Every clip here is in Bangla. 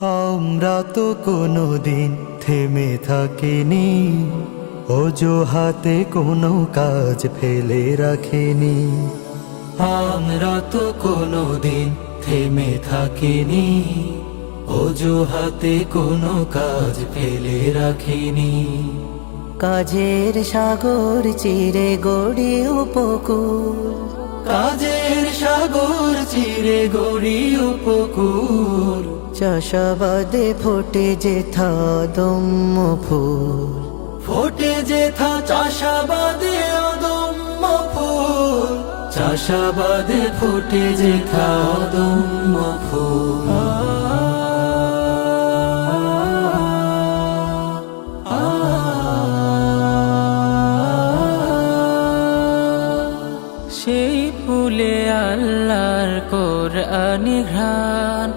আমরা তো কোনোদিন থেমে থাকিনি, অজুহাতে কোনো কাজ ফেলে রাখিনি। আমরা তো কোনোদিন থেমে থাকিনি, অজুহাতে কোনো কাজ ফেলে রাখিনি। কাজের সাগর চিরে গড়ি উপকূল, কাজের সাগর চিরে গড়ি উপকূল। চাষাবাদে ফোটে যেথা অদম্য ফুল, ফোটে যেথা চাষাবাদে অদম্য ফুল। চাষাবাদে ফোটে যেথা অদম্য ফুল। সেই ফুলে আল্লাহর কোরআনি ঘ্রাণ,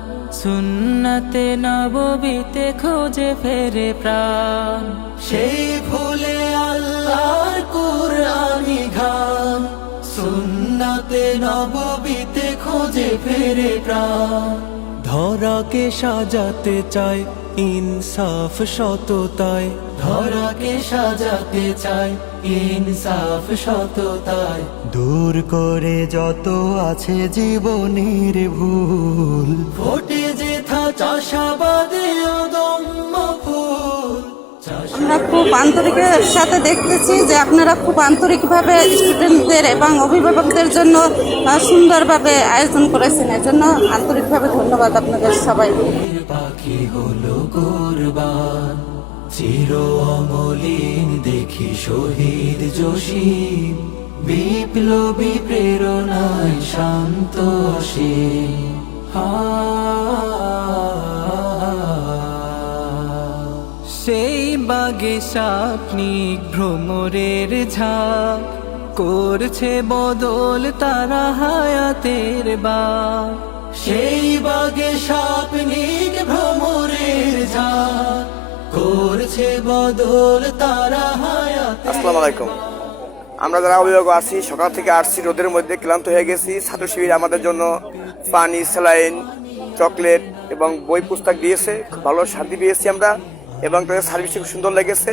সুন্নাতে নববীতে খোঁজে ফেরে প্রাণ। সেই ফুলে আল্লাহর কোরআনি ঘ্রাণ, সুন্নাতে নববীতে খোঁজে ফেরে প্রাণ। ধরাকে সাজাতে চায় ইনসাফ সততায়, ধরাকে সাজাতে চায় ইনসাফ সততায়। দূর করে যত আছে জীবনের ভুল, ফোটে যেথা চাষাবাদে অদম্য ফুল। আমরা খুব আন্তরিকের সাথে দেখতেছি যে আপনারা খুব আন্তরিকভাবে স্টুডেন্টদের এবং অভিভাবকদের জন্য সুন্দরভাবে আয়োজন করেছেন। এর জন্য আন্তরিকভাবে ধন্যবাদ আপনাদের সবাই। পাখি হলো কুরবান, চির অমলিন দেখি শহীদ জসিম। বিপ্লবী প্রেরণায় শান্ত অসীম। সেই বাগে স্বপ্নিক ভ্রমরের ঝাঁক, করছে বদল তারা হায়াতের বাক। সেই বাগে স্বপ্নিক ভ্রমরের ঝাঁক, করছে বদল তারা হায়াতের। আসসালামু আলাইকুম। আমরা যারা অভিভাবক আছি সকাল থেকে আসছি, রোদের মধ্যে ক্লান্ত হয়ে গেছি। ছাত্র শিবির আমাদের জন্য পানি, স্যালাইন, চকলেট এবং বই পুস্তক দিয়েছে। খুব ভালো শান্তি পেয়েছি আমরা এবং তাদের সার্ভিস খুব সুন্দর লেগেছে।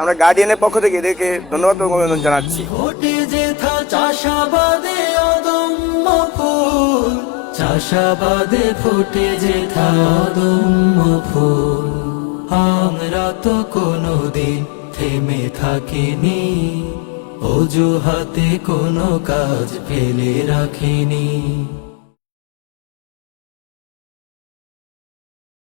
আমরা গার্ডিয়ানের পক্ষ থেকে এদেরকে ধন্যবাদ এবং অভিনন্দন জানাচ্ছি। ফোটে যেথা চাষাবাদে অদম্য ফুল, চাষাবাদে ফোটে যেথা অদম্য ফুল। আমরা তো কোনোদিন থেমে থাকিনি, অজুহাতে কোনো কাজ ফেলে রাখিনি।